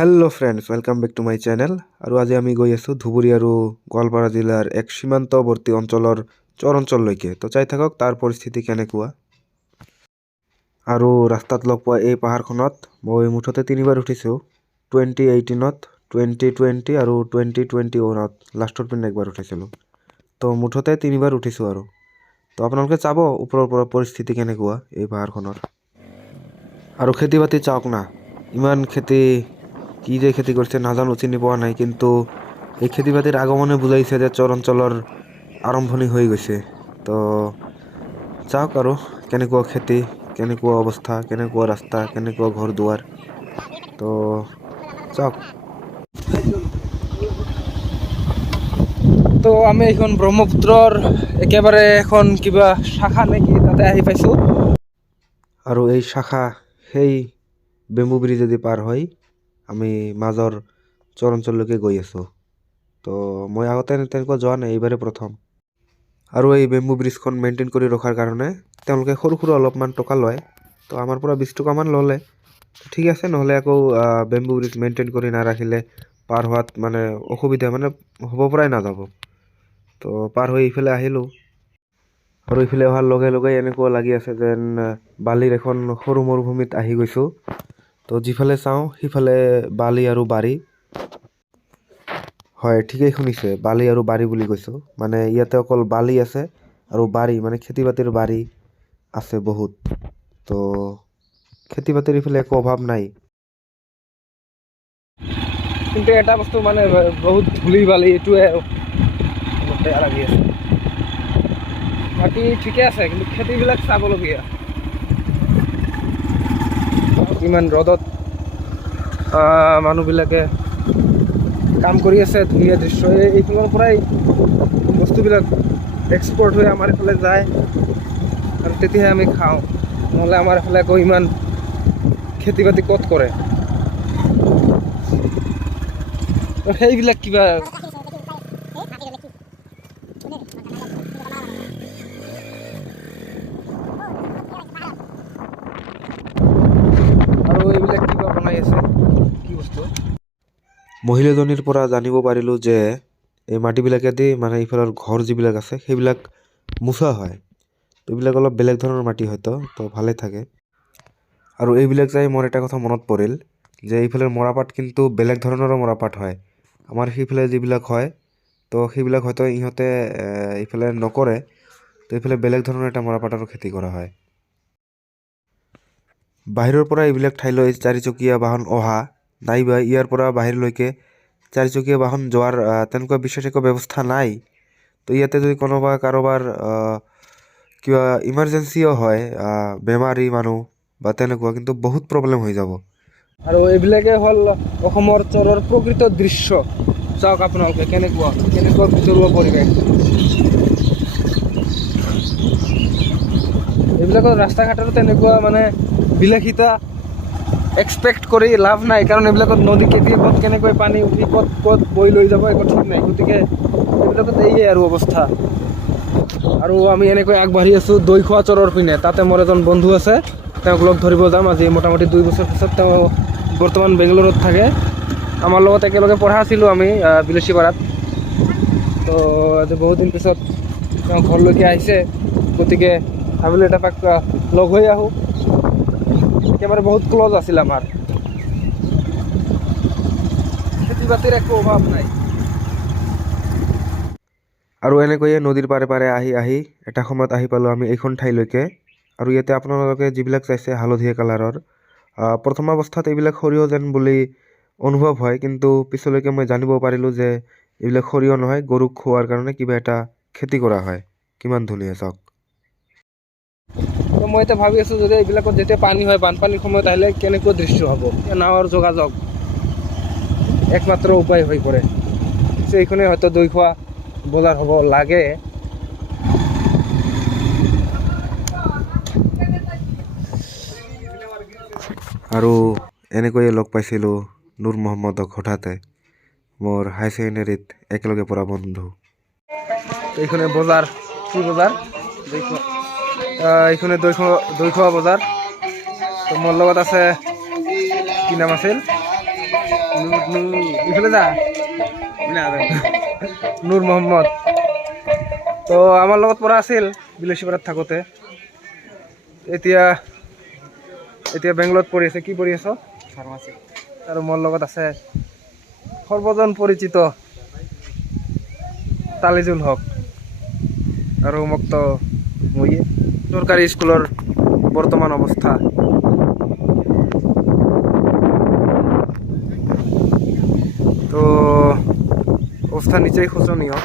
Hello friends welcome back to my channel और आज आमी गई आसो धुबुरी और गोवालपाड़ा जिलार एक सीमान्तवर्ती अंचलर चर अंचलলৈকে तो चाই থাকক तार परिस्थिति केनेकुवा और रास्तात लग पा এই পাহাৰখনত মই মুঠতে তিনিবাৰ উঠিছো 2018 2020 और 2021 লাষ্টৰ পিনে একবাৰ উঠিছিলো তো মুঠতে তিনিবাৰ উঠিছো তো আপোনালোকে চাব ওপৰৰ পৰা পৰিস্থিতি কেনেকুৱা এই পাহাৰখনৰ আৰু খেতি বাতি চাওক না ইমান খেতি কি যে খেতি করছে নাজানো চিনি পাওয়া নাই কিন্তু এই খেতি বাতির আগমনে বুঝাইছে যে চর অঞ্চলৰ আৰম্ভণি হৈ গৈছে তো চাওক আৰু কেনেকুৱা খেতি কেনেকুৱা অৱস্থা কেনেকুৱা ৰাস্তা কেনেকুৱা ঘৰ দুৱাৰ তো চাওক তো আমি এখন ব্ৰহ্মপুত্ৰৰ একেবাৰে এখন কিবা শাখা নেকি তাতে আহি পাইছো আৰু এই শাখা সেই বেম্বু ব্ৰিজেদি পাৰ হৈ আমি মাজৰ চৰ অঞ্চললৈকে গৈ আছো তো মই আগতে তেনেকুৱা যোৱা নাই এইবাৰে প্ৰথম আৰু এই বেম্বু ব্ৰিজখন মেইনটেইন কৰি ৰখাৰ কাৰণে তেওঁলোকে সৰু সৰু অলপমান টকা লয় তো আমাৰ পৰা 20 টকামান ল'লে ঠিক আছে নহলে আকৌ বেম্বু ব্ৰিজ মেইনটেইন কৰি নাৰাখিলে পাৰ হোৱাত মানে অসুবিধা মানে হ'ব পৰাই নাযাব তো পাৰ হৈ ইফালে আহিলো আৰু ইফালে অহাৰ লগে লগে এনেকুৱা লাগি আছে যেন বালিৰ এখন সৰু মৰুভূমিত আহি গৈছো তো যিফালে চাওঁ সিফালে বালি আৰু বাৰী হয় ঠিকই শুনিছে বালি আৰু বাৰী বুলি কৈছো মানে ইয়াতে অকল বালি আছে আৰু বাৰী মানে খেতি বাতিৰ বাৰী আছে বহুত তো খেতি বাতিৰ ইফালে একো অভাৱ নাই কিন্তু এটা বস্তু মানে বহুত ধূলি বালি এইটোৱে বেয়া লাগি আছে বাকী ঠিকে আছে কিন্তু খেতিবিলাক চাবলগীয়া ইমান ৰ'দত মানুহবিলাকে কাম কৰি আছে ধুনীয়া দৃশ্য এইখনৰ পৰাই বস্তুবিলাক এক্সপৰ্ট হৈ আমাৰ এইফালে যায় আৰু তেতিয়াহে আমি খাওঁ নহ'লে আমাৰ এইফালে আকৌ ইমান খেতি বাতি ক'ত কৰে সেইবিলাক কিবা আৰু এইবিলাক কিবা বনাই আছে কি বস্তু মহিলাজনীৰ পৰা জানিব পাৰিলো যে এই মাটিবিলাকেদি মানে ইফালৰ ঘৰ যিবিলাক আছে সেইবিলাক মুছা হয় তো এইবিলাক অলপ বেলেগ ধৰণৰ মাটি হয়তো তো ভালে থাকে আৰু এইবিলাক চাই মোৰ এটা কথা মনত পৰিল যে এইফালৰ মৰাপাট কিন্তু বেলেগ ধৰণৰো মৰাপাট হয় আমাৰ সেইফালে যিবিলাক হয় তো সেইবিলাক হয়তো ইহঁতে এইফালে নকৰে তো এইফালে বেলেগ ধৰণৰ এটা মৰাপাটৰ খেতি কৰা হয় বাহিৰৰ পৰা এইবিলাক ঠাইলৈ চাৰিচকীয়া বাহন অহা নাইবা ইয়াৰ পৰা বাহিৰলৈকে চাৰিচকীয়া বাহন যোৱাৰ তেনেকুৱা বিশেষ একো ব্যৱস্থা নাই তো ইয়াতে যদি কোনোবা কাৰোবাৰ কিবা ইমাৰ্জেঞ্চিও হয় বেমাৰী মানুহ বা তেনেকুৱা কিন্তু বহুত প্ৰব্লেম হৈ যাব আৰু এইবিলাকে হ'ল অসমৰ চৰৰ প্ৰকৃত দৃশ্য চাওক আপোনালোকে কেনেকুৱা ভিতৰুৱা পৰিৱেশ এইবিলাকৰ ৰাস্তা ঘাটৰো তেনেকুৱা মানে বিলাসিতা এক্সপেক্ট কৰি লাভ নাই কাৰণ এইবিলাকত নদী কেতিয়া ক'ত কেনেকৈ পানী উঠি ক'ত বৈ লৈ যাব একো ঠিক নাই গতিকে এইবিলাকত এইয়ে আৰু অৱস্থা আৰু আমি এনেকৈ আগবাঢ়ি আছোঁ দৈখোৱা চৰৰ পিনে তাতে মোৰ এজন বন্ধু আছে তেওঁক লগ ধৰিব যাম আজি মোটামুটি 2 বছৰ পিছত তেওঁ বৰ্তমান বেংগলোৰত থাকে আমাৰ লগত একেলগে পঢ়া আছিলোঁ আমি বিলচীপাৰাত তো আজি বহুত দিন পিছত তেওঁ ঘৰলৈকে আহিছে গতিকে ভাবিলোঁ এটা পাক লগ হৈ আহোঁ একেবাৰে বহুত ক্লজ আছিল আমাৰ খেতি বাতিৰ একো অভাৱ নাই আৰু এনেকৈয়ে নদীৰ পাৰে পাৰে আহি এটা সময়ত আহি পালোঁ আমি এইখন ঠাইলৈকে আৰু ইয়াতে আপোনালোকে যিবিলাক চাইছে হালধীয়া কালাৰৰ প্ৰথম অৱস্থাত এইবিলাক সৰিয়হ যেন বুলি অনুভৱ হয় কিন্তু পিছলৈকে মই জানিব পাৰিলোঁ যে এইবিলাক সৰিয়হ নহয় গৰুক খোৱাৰ কাৰণে কিবা এটা খেতি কৰা হয় কিমান ধুনীয়া চাওক তো মই এতিয়া ভাবি আছোঁ যদি এইবিলাকত যেতিয়া পানী হয় বানপানীৰ সময়ত আহিলে কেনেকুৱা দৃশ্য হ'ব নাৱৰ যোগাযোগ একমাত্ৰ উপায় হৈ পৰে এইখনে হয়তো দৈখোৱা বজাৰ হ'ব লাগে আৰু এনেকৈয়ে লগ পাইছিলোঁ নুৰ মহম্মদক হঠাতে মোৰ হাই ছেকেণ্ডেৰীত একেলগে পঢ়া বন্ধু এইখনে বজাৰ কি বজাৰ এইখনে দৈখোৱা বজাৰ তো মোৰ লগত আছে কি নাম আছিল ইফালে যা নূৰ মহম্মদ তো আমাৰ লগত পৰা আছিল বিলাসীপাৰাত থাকোঁতে এতিয়া এতিয়া বেংগলত পঢ়ি আছে কি পঢ়ি আছ ফাৰ্মাচী আৰু মোৰ লগত আছে সৰ্বজন পৰিচিত তালিজুল হক আৰু মুক্ত মই চৰকাৰী স্কুলৰ বৰ্তমান অৱস্থা তো অৱস্থা নিচেই শোচনীয়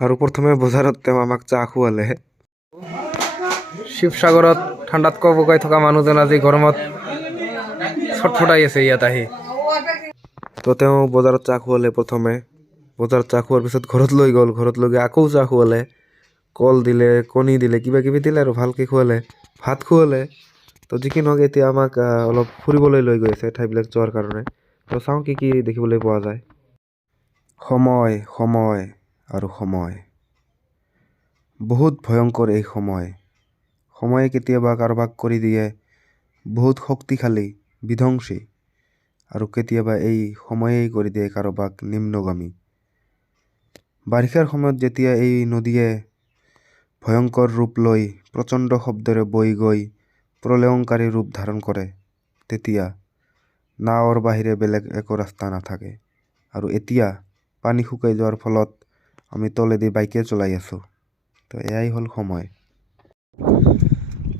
আৰু প্ৰথমে বজাৰত তেওঁ আমাক চাহ খুৱালে শিৱসাগৰত ঠাণ্ডাত কবকাই থকা মানুহজন আজি গৰমত ছটফটাই আছে ইয়াত আহি তো তেওঁ বজাৰত চাহ খুৱালে প্ৰথমে বজাৰত চাহ খোৱাৰ পিছত ঘৰত লৈ গ'ল ঘৰত লৈ গৈ আকৌ চাহ খুৱালে কল দিলে কণী দিলে কিবা কিবি দিলে আৰু ভালকৈ খুৱালে ভাত খুৱালে তো যি কি নহওক এতিয়া আমাক অলপ ফুৰিবলৈ লৈ গৈ আছে ঠাইবিলাক যোৱাৰ কাৰণে তো চাওঁ কি কি দেখিবলৈ পোৱা যায় সময় সময় আৰু সময় বহুত ভয়ংকৰ এই সময় সময়ে কেতিয়াবা কাৰোবাক কৰি দিয়ে বহুত শক্তিশালী বিধ্বংসী আৰু কেতিয়াবা এই সময়েই কৰি দিয়ে কাৰোবাক নিম্নগামী বাৰিষাৰ সময়ত যেতিয়া এই নদীয়ে ভয়ংকৰ ৰূপ লৈ প্ৰচণ্ড শব্দৰে বৈ গৈ প্ৰলয়ংকাৰী ৰূপ ধাৰণ কৰে তেতিয়া নাৱৰ বাহিৰে বেলেগ একো ৰাস্তা নাথাকে আৰু এতিয়া পানী শুকাই যোৱাৰ ফলত আমি তলেদি বাইকে চলাই আছোঁ তো এয়াই হ'ল সময়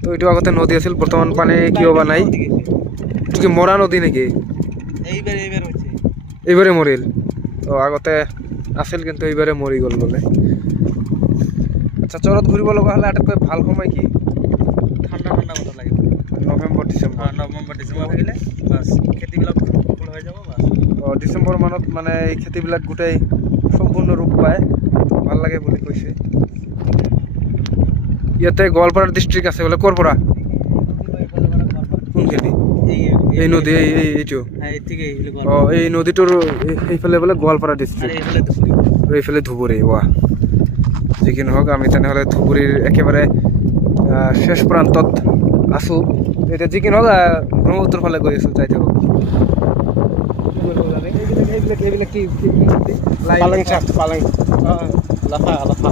তো এইটো আগতে নদী আছিল বৰ্তমান পানী কিয় বা নাই এইটো কি মৰা নদী নেকি এইবাৰে মৰিল তো আগতে আছিল কিন্তু এইবাৰে মৰি গ'ল বোলে আচ্ছা চৰত ঘূৰিব লগা হ'লে আটাইতকৈ ভাল সময় কি ঠাণ্ডা ঠাণ্ডা বতৰ লাগে নৱেম্বৰ ডিচেম্বৰ নৱেম্বৰ ডিচেম্বৰ থাকিলে বাছ খেতিবিলাক সফল হৈ যাব বাছ ডিচেম্বৰ মানত মানে এই খেতিবিলাক গোটেই সম্পূৰ্ণ ৰূপ পায় ভাল লাগে বুলি কৈছে ইয়াতে গোৱালপাৰা ডিষ্ট্ৰিক্ট আছে বোলে ক'ৰ পৰা কোনখিনি এই নদী এইটো অঁ এই নদীটোৰ সেইফালে বোলে গোৱালপাৰা ডিষ্ট্ৰিক্ট আৰু এইফালে ধুবুৰী ৱা যি কি নহওক আমি তেনেহ'লে ধুবুৰীৰ একেবাৰে শেষ প্ৰান্তত আছোঁ এতিয়া যি কি নহওক ব্ৰহ্মপুত্ৰৰ ফালে গৈ আছোঁ যাই থাকক এইবিলাক কি পালেং শাক পালেং লাফা লাফা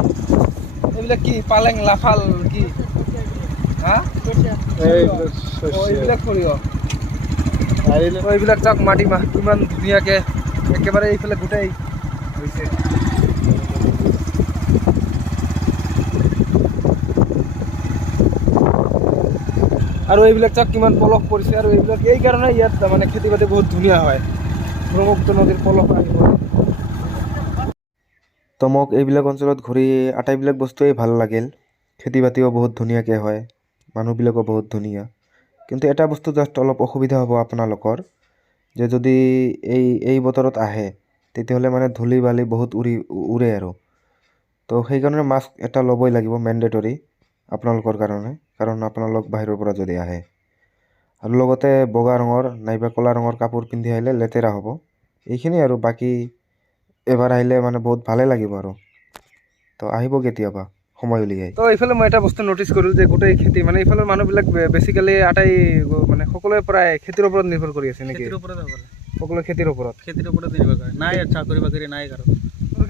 এইবিলাক কি পালেং লাফাল কি হা এইবিলাক সৰিয়হ এইবিলাক চাওক মাটিমাহ ইমান ধুনীয়াকৈ একেবাৰে এইফালে গোটেই হৈছে আৰু এইবিলাক চাওক কিমান পলস পৰিছে আৰু এইবিলাক এইকাৰণে ইয়াত মানে খেতি বাতি বহুত ধুনীয়া হয় ব্ৰহ্মপুত্ৰ নদীৰ পলস আহিব তো মোক এইবিলাক অঞ্চলত ঘূৰি আটাইবিলাক বস্তুৱেই ভাল লাগিল খেতি বাতিও বহুত ধুনীয়াকৈ হয় মানুহবিলাকো বহুত ধুনীয়া কিন্তু এটা বস্তু জাষ্ট অলপ অসুবিধা হ'ব আপোনালোকৰ যে যদি এই বতৰত আহে তেতিয়াহ'লে মানে ধূলি বালি বহুত উৰে আৰু তো সেইকাৰণে মাস্ক এটা ল'বই লাগিব মেণ্ডেটৰী আপোনালোকৰ কাৰণে কাৰণ আপোনালোক বাহিৰৰ পৰা যদি আহে আৰু লগতে বগা ৰঙৰ নাইবা ক'লা ৰঙৰ কাপোৰ পিন্ধি আহিলে লেতেৰা হ'ব এইখিনি আৰু বাকী এবাৰ আহিলে মানে বহুত ভালেই লাগিব আৰু তো আহিব কেতিয়াবা সময় উলিয়াই তো এইফালে মই এটা বস্তু নটিচ কৰোঁ যে গোটেই খেতি মানে এইফালৰ মানুহবিলাক বেছিকেলি আটাই মানে সকলোৱে প্ৰায় খেতিৰ ওপৰত নিৰ্ভৰ কৰি আছে নেকি সকলোৱে খেতিৰ ওপৰত নিৰ্ভৰ কৰে নাই চাকৰি বাকৰি নাই কাৰো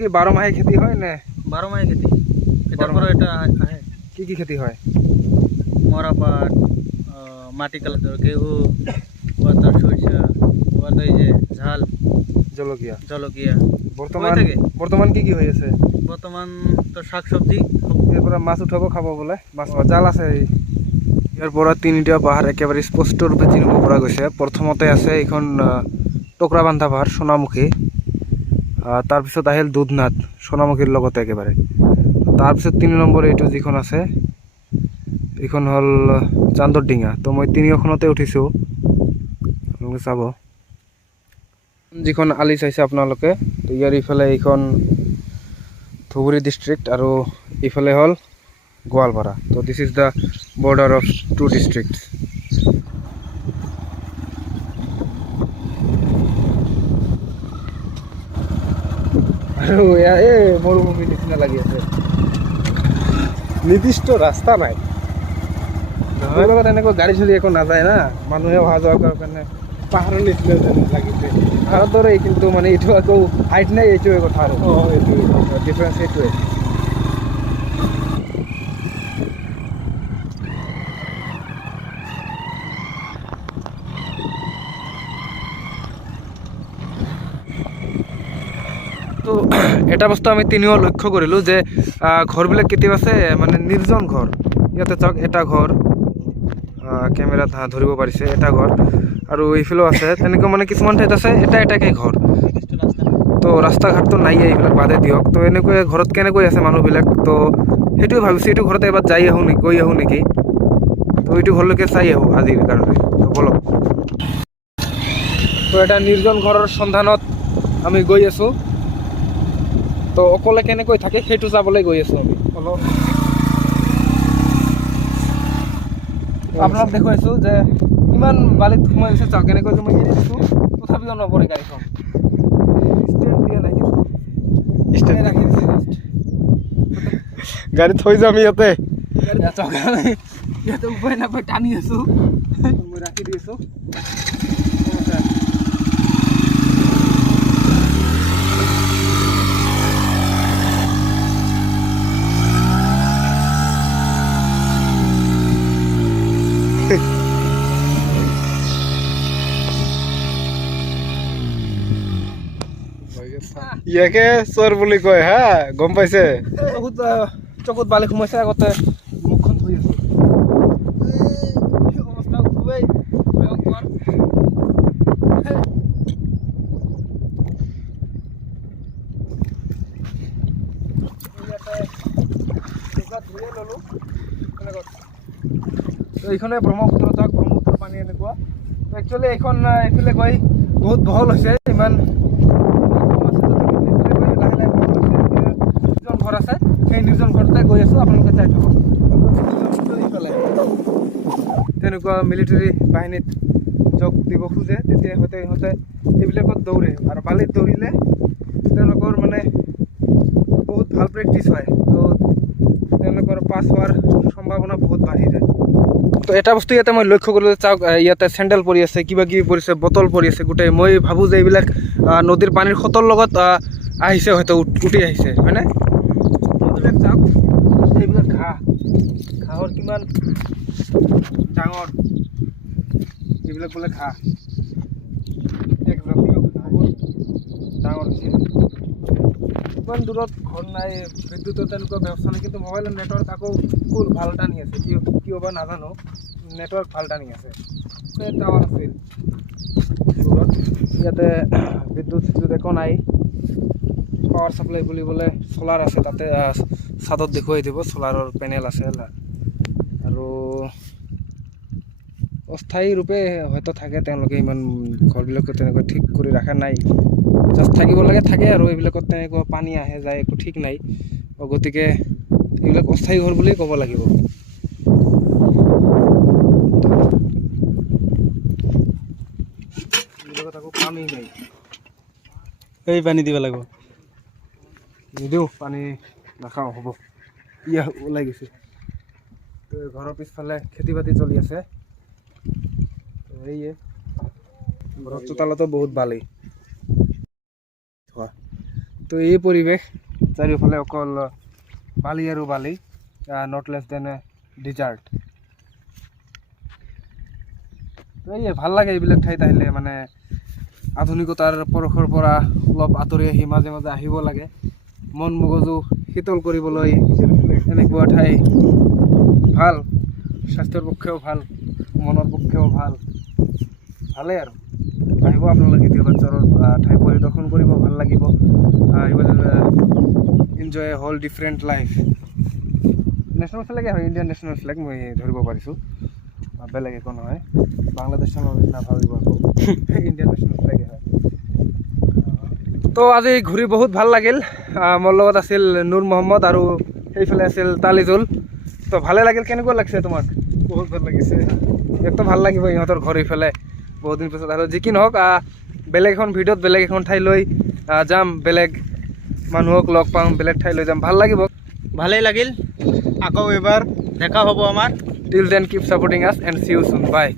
কি 12 মাহে খেতি হয় নে 12 মাহে খেতি এটাৰ পৰা এটা আহে কি খেতি হয় মৰাপাট মাটি কালাৰ ঘেঁহু ওয়াটাৰ সৰিষা ওয়াটাৰ এই যে ঝাল জলকীয়া জলকীয়া বৰ্তমান কি হৈ আছে বৰ্তমান তো শাক চব্জি ইয়াৰ পৰা মাছ উঠাব খাব বোলে মাছ জাল আছে ইয়াৰ পৰা তিনিটা পাহাৰ একেবাৰে স্পষ্ট ৰূপে চিনিব পৰা গৈছে প্ৰথমতে আছে এইখন টকৰাবান্ধা পাহাৰ সোণামুখী তাৰপিছত আহিল দুধনাথ সোণামুখীৰ লগতে একেবাৰে তাৰপিছত 3 নম্বৰ এইটো যিখন আছে এইখন হ'ল চান্দৰডিঙা তো মই তিনিওখনতে উঠিছোঁ আপোনালোকে চাব যিখন আলি চাইছে আপোনালোকে তো ইয়াৰ ইফালে এইখন ধুবুৰী ডিষ্ট্ৰিক্ট আৰু ইফালে হ'ল গোৱালপাৰা তো this is the border of 2 districts আৰু এই মৰুভূমিৰ নিচিনা লাগি আছে নিৰ্দিষ্ট ৰাস্তা নাই লগত এনেকৈ গাড়ী চলি একো নাযায় না মানুহে অহা যোৱা কৰাৰ কাৰণে পাহাৰৰ নিচিনা যেন লাগিছে ভাৰতৰে, কিন্তু মানে এইটো আকৌ হাইট নাই, এইটোৱে কথা আৰু এইটোৱে ডিফাৰেঞ্চ সেইটোৱে। তো এটা বস্তু আমি তিনিও লক্ষ্য কৰিলোঁ যে ঘৰবিলাক কেতিয়াবা আছে মানে নিৰ্জন ঘৰ। ইয়াতে চাওক এটা ঘৰ, কেমেৰাত ধৰিব পাৰিছে, এটা ঘৰ, আৰু এইফালেও আছে তেনেকুৱা মানে কিছুমান ঠাইত আছে এটা এটাকৈ ঘৰ। তো ৰাস্তা ঘাটটো নাই, এইবিলাক বাদে দিয়ক। তো এনেকৈ ঘৰত কেনেকৈ আছে মানুহবিলাক, তো সেইটোৱে ভাবিছোঁ এইটো ঘৰতে এবাৰ যাই আহোঁ নেকি, গৈ আহোঁ নেকি। তো এইটো ঘৰলৈকে চাই আহোঁ আজিৰ কাৰণে, তো বলক। তো এটা নিৰ্জন ঘৰৰ সন্ধানত আমি গৈ আছোঁ। তো অকলে কেনেকৈ থাকে সেইটো চাবলৈ গৈ আছোঁ আমি অলপ। আপোনাক দেখুৱাইছোঁ যে কিমান বালিত সোমাই গৈছে, চাওক কেনেকৈ মই এৰি দিছোঁ তথাপিও নপৰে গাড়ীখন। ষ্টেণ্ড দিয়া নাই, ষ্টেণ্ড ৰাখি দিছে গাড়ী থৈ যাম ইয়াতে। চাওক ইয়াতে উপায় নাপাই টানি আছোঁ, মই ৰাখি দি আছোঁ। ইয়াকে চোৰ বুলি কয় হা, গম পাইছে? চকুত বালি সোমাইছে, আগতে মুখখন ধুই আছোঁ। অৱস্থা খুবেই ভয়ংকৰ। ধুয়ে ল'লোঁ। এইখনে ব্ৰহ্মপুত্ৰ, চাওক ব্ৰহ্মপুত্ৰৰ পানী এনেকুৱা। একচুৱেলি এইখন এইফালে গৈ বহুত বহল হৈছে, ইমান ঘৰ আছে, সেই নিৰ্জন ঘৰতে গৈ আছোঁ, আপোনালোকে চাই থাকক। এইফালে তেনেকুৱা মিলিটাৰী বাহিনীত যোগ দিব খোজে, তেতিয়া হয়তো ইহঁতে এইবিলাকত দৌৰে, আৰু বালিত দৌৰিলে তেওঁলোকৰ মানে বহুত ভাল প্ৰেক্টিচ হয়, তো তেওঁলোকৰ পাছ হোৱাৰ সম্ভাৱনা বহুত বাঢ়ি যায়। তো এটা বস্তু ইয়াতে মই লক্ষ্য কৰিলোঁ, চাওক ইয়াতে চেণ্ডেল পৰি আছে, কিবা কিবি পৰিছে, বটল পৰি আছে গোটেই। মই ভাবোঁ যে এইবিলাক নদীৰ পানীৰ সোঁতৰ লগত আহিছে, হয়তো উঠি আহিছে, হয়নে? এইবিলাক চাওক, এইবিলাক ঘাঁহৰ কিমান ডাঙৰ, এইবিলাক বোলে ঘাঁহ, এক জাতীয় বহুত ডাঙৰ হৈছে। ইমান দূৰত ঘৰ নাই, বিদ্যুতৰ তেনেকুৱা ব্যৱস্থা নাই, কিন্তু মোবাইলৰ নেটৱৰ্ক আকৌ ফুল ভাল টানি আছে, কিয় বা নাজানো, নেটৱৰ্ক ভাল টানি আছে। টাৱাৰ আছিল দূৰত, ইয়াতে বিদ্যুৎ একো নাই। পাৱাৰ ছাপ্লাই বুলিবলৈ চ'লাৰ আছে, তাতে ছাদত দেখুৱাই দিব, চ'লাৰৰ পেনেল আছে, আৰু অস্থায়ী ৰূপে হয়তো থাকে তেওঁলোকে, ইমান ঘৰবিলাকো তেনেকৈ ঠিক কৰি ৰখা নাই, জাষ্ট থাকিব লাগে থাকে, আৰু এইবিলাকত তেনেকুৱা পানী আহে যায়, একো ঠিক নাই। গতিকে এইবিলাক অস্থায়ী ঘৰ বুলিয়ে ক'ব লাগিব। এইবিলাকত আকৌ পানী নাই, এই পানী দিব লাগিব। নিদিওঁ, পানী নাখাওঁ, হ'ব। ওলাই গৈছে। তো ঘৰৰ পিছফালে খেতি বাতি চলি আছে, সেয়ে ঘৰৰ চোতালতো বহুত বালি। তো এই পৰিৱেশ, চাৰিওফালে অকল বালি আৰু বালি, নট লেছ দেন ডিজাৰ্ট। এই ভাল লাগে এইবিলাক ঠাইত আহিলে, মানে আধুনিকতাৰ পৰশৰ পৰা অলপ আঁতৰি আহি মাজে মাজে আহিব লাগে, মন মগজু শীতল কৰিবলৈ। এনেকুৱা ঠাই ভাল, স্বাস্থ্যৰ পক্ষেও ভাল, মনৰ পক্ষেও ভাল, ভালেই আৰু আহিব আপোনালোকে কেতিয়াবা চৰৰ ঠাই পৰিদৰ্শন কৰিব, ভাল লাগিব। You will enjoy a whole different life. National ফ্লেগে হয়, ইণ্ডিয়ান নেশ্যনেল ফ্লেগ মই ধৰিব পাৰিছোঁ, বেলেগ একো নহয়। বাংলাদেশৰ নিচিনা ভাবিব আকৌ, ইণ্ডিয়ান নেশ্যনেল ফ্লেগে হয়। তো আজি ঘূৰি বহুত ভাল লাগিল। মোৰ লগত আছিল নুৰ মহম্মদ, আৰু সেইফালে আছিল তালিজুল। তো ভালে লাগিল, কেনেকুৱা লাগিছে তোমাক? বহুত ভাল লাগিছে। একটো ভাল লাগিব ইহঁতৰ ঘৰ এইফালে বহুত দিন পিছত। আৰু যি কি নহওক, বেলেগ এখন ভিডিঅ'ত বেলেগ এখন ঠাই লৈ যাম, বেলেগ মানুহক লগ পাম, বেলেগ ঠাই লৈ যাম, ভাল লাগিব। ভালেই লাগিল, আকৌ এবাৰ দেখা হ'ব আমাৰ। টিল দেন কিপ ছাপোৰ্টিং আছ and C you soon, by.